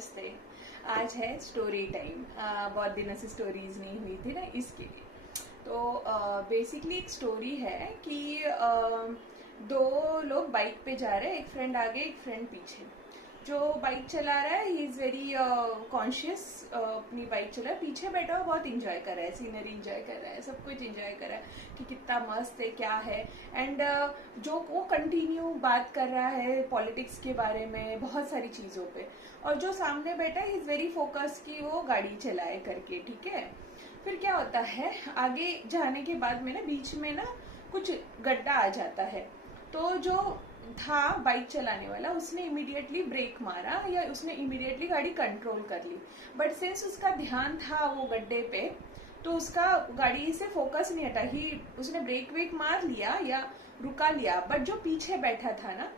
नमस्ते। आज है स्टोरी टाइम। बहुत दिनों से स्टोरीज नहीं हुई थी ना, इसके लिए। तो बेसिकली एक स्टोरी है कि दो लोग बाइक पे जा रहे हैं, एक फ्रेंड आगे एक फ्रेंड पीछे। जो बाइक चला रहा है ही इज वेरी कॉन्शियस, अपनी बाइक चला रहा है, पीछे बैठा हुआ बहुत इंजॉय कर रहा है, सीनरी इंजॉय कर रहा है, सब कुछ इंजॉय कर रहा है कि कितना मस्त है, क्या है। एंड जो वो कंटिन्यू बात कर रहा है पॉलिटिक्स के बारे में, बहुत सारी चीजों पे। और जो सामने बैठा है इज वेरी फोकस कि वो गाड़ी चलाए करके, ठीक है। फिर क्या होता है, आगे जाने के बाद में ना बीच में ना कुछ गड्ढा आ जाता है। तो जो था बाइक चलाने वाला उसने इमीडिएटली ब्रेक मारा या उसने इमीडिएटली गाड़ी कंट्रोल कर ली। बट सिंस उसका ध्यान था वो गड्ढे पे, तो उसका गाड़ी से फोकस नहीं हटा ही, उसने ब्रेक वेक मार लिया या रुका लिया। बट जो पीछे बैठा था ना,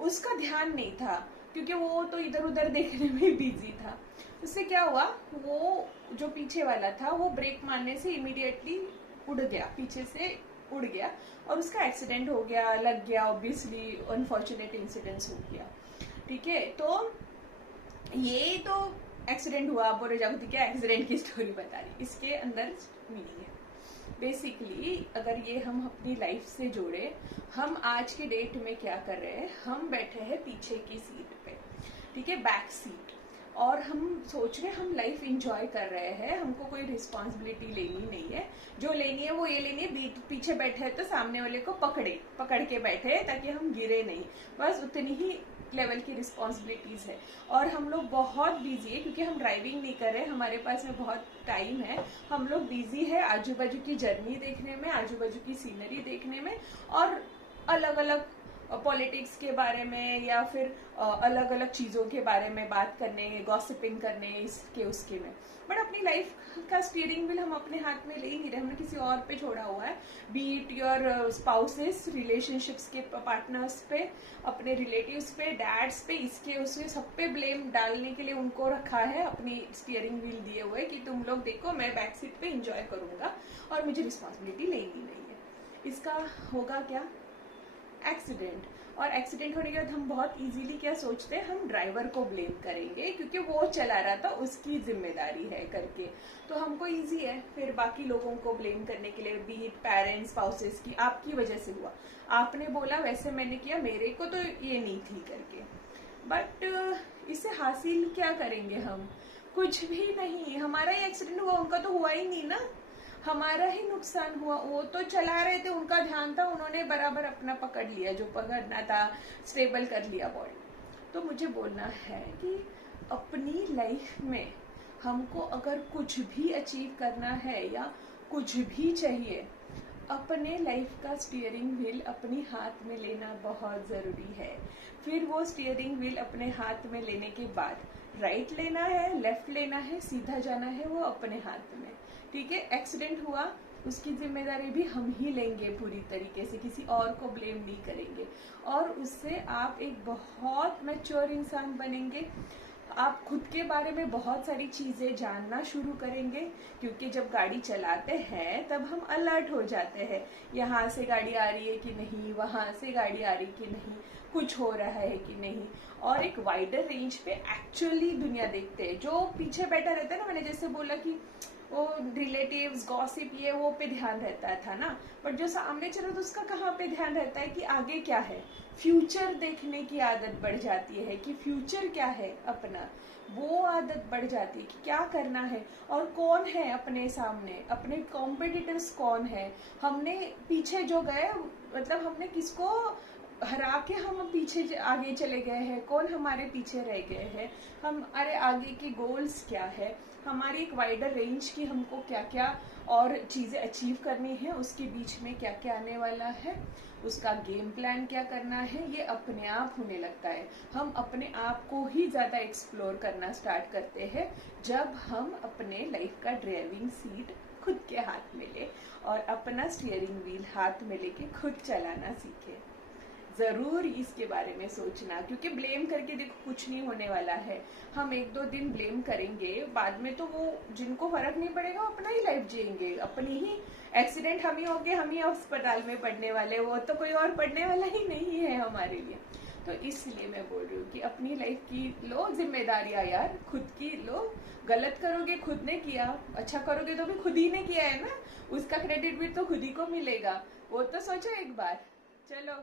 उसका ध्यान नहीं था, क्योंकि वो तो इधर उधर देखने में बिजी था। उससे क्या हुआ, वो जो पीछे वाला था वो ब्रेक मारने से इमीडिएटली उड़ गया, पीछे से उड़ गया और उसका एक्सीडेंट हो गया, लग गया। ऑब्वियसली अनफॉर्चुनेट इंसिडेंस हो गया, ठीक है। तो ये तो एक्सीडेंट हुआ, बोले जागृति क्या एक्सीडेंट की स्टोरी बता रही, इसके अंदर मीनिंग है। बेसिकली अगर ये हम अपनी लाइफ से जोड़े, हम आज के डेट में क्या कर रहे हैं, हम बैठे हैं पीछे की सीट पे, ठीक है, बैक सीट। और हम सोच रहे हम लाइफ इंजॉय कर रहे हैं, हमको कोई रिस्पॉन्सिबिलिटी लेनी नहीं है। जो लेनी है वो ये लेनी है, पीछे बैठे हैं तो सामने वाले को पकड़ के बैठे ताकि हम गिरे नहीं, बस उतनी ही लेवल की रिस्पॉन्सिबिलिटीज है। और हम लोग बहुत बिजी है क्योंकि हम ड्राइविंग नहीं कर रहे, हमारे पास में बहुत टाइम है। हम लोग बिजी है आजू बाजू की जर्नी देखने में, आजू बाजू की सीनरी देखने में, और अलग अलग पॉलिटिक्स के बारे में या फिर अलग अलग चीजों के बारे में बात करने, गॉसिपिंग करने, इसके उसके में। बट अपनी लाइफ का स्टीयरिंग व्हील हम अपने हाथ में ले ही नहीं रहे, हमने किसी और पे छोड़ा हुआ है। B it your spouses, relationships के पार्टनर्स पे, अपने रिलेटिव्स पे, डैड्स पे, इसके उसके सब पे ब्लेम डालने के लिए उनको रखा है अपनी स्टीयरिंग व्हील दिए हुए कि तुम लोग देखो, मैं बैक सीट पे इंजॉय करूंगा और मुझे रिस्पॉन्सिबिलिटी लेनी नहीं है। इसका होगा क्या, एक्सीडेंट। और एक्सीडेंट होने के बाद हम बहुत इजीली क्या सोचते हैं, हम ड्राइवर को ब्लेम करेंगे क्योंकि वो चला रहा था, उसकी जिम्मेदारी है करके। तो हमको इजी है फिर बाकी लोगों को ब्लेम करने के लिए, बी इट पेरेंट्स, स्पाउसेस की, आपकी वजह से हुआ, आपने बोला वैसे मैंने किया, मेरे को तो ये नहीं थी करके। बट इससे हासिल क्या करेंगे हम, कुछ भी नहीं। हमारा ही एक्सीडेंट हुआ, उनका तो हुआ ही नहीं ना, हमारा ही नुकसान हुआ। वो तो चला रहे थे, उनका ध्यान था, उन्होंने बराबर अपना पकड़ लिया जो पकड़ना था, स्टेबल कर लिया बॉडी। तो मुझे बोलना है कि अपनी लाइफ में हमको अगर कुछ भी अचीव करना है या कुछ भी चाहिए, अपने लाइफ का स्टीयरिंग व्हील अपनी हाथ में लेना बहुत जरूरी है। फिर वो स्टीयरिंग व्हील अपने हाथ में लेने के बाद राइट लेना है, लेफ्ट लेना है, सीधा जाना है, वो अपने हाथ में, ठीक है। एक्सीडेंट हुआ, उसकी जिम्मेदारी भी हम ही लेंगे पूरी तरीके से, किसी और को ब्लेम नहीं करेंगे। और उससे आप एक बहुत मैच्योर इंसान बनेंगे, आप खुद के बारे में बहुत सारी चीजें जानना शुरू करेंगे। क्योंकि जब गाड़ी चलाते हैं तब हम अलर्ट हो जाते हैं, यहाँ से गाड़ी आ रही है कि नहीं, वहां से गाड़ी आ रही है कि नहीं, कुछ हो रहा है कि नहीं। और एक वाइडर रेंज पे एक्चुअली दुनिया देखते हैं। जो पीछे बैठा रहता है ना, मैंने जैसे बोला कि वो रिलेटिव्स, गॉसिप, ये वो पे ध्यान रहता था ना, बट जो सामने चला तो उसका कहाँ पे ध्यान रहता है कि आगे क्या है। फ्यूचर देखने की आदत बढ़ जाती है कि फ्यूचर क्या है अपना, वो आदत बढ़ जाती है कि क्या करना है और कौन है अपने सामने, अपने कॉम्पिटिटर्स कौन है। हमने पीछे जो गए, मतलब हमने किसको हरा के हम पीछे आगे चले गए हैं, कौन हमारे पीछे रह गए हैं, हम अरे आगे की गोल्स क्या है, हमारी एक वाइडर रेंज की हमको क्या क्या और चीजें अचीव करनी है, उसके बीच में क्या क्या आने वाला है, उसका गेम प्लान क्या करना है, ये अपने आप होने लगता है। हम अपने आप को ही ज्यादा एक्सप्लोर करना स्टार्ट करते हैं जब हम अपने लाइफ का ड्राइविंग सीट खुद के हाथ में ले और अपना स्टीयरिंग व्हील हाथ में लेके खुद चलाना सीखे। जरूर इसके बारे में सोचना, क्योंकि ब्लेम करके देखो कुछ नहीं होने वाला है। हम एक दो दिन ब्लेम करेंगे, बाद में तो वो जिनको फर्क नहीं पड़ेगा वो अपना ही लाइफ जिएंगे, अपनी ही एक्सीडेंट हम ही होंगे, हम ही अस्पताल में पड़ने वाले, वो तो कोई और पड़ने वाला ही नहीं है हमारे लिए। तो इसलिए मैं बोल रही हूँ कि अपनी लाइफ की लो जिम्मेदारियां यार, खुद की लो। गलत करोगे खुद ने किया, अच्छा करोगे तो भी खुद ही ने किया है ना, उसका क्रेडिट भी तो खुद ही को मिलेगा, वो तो सोचो एक बार। चलो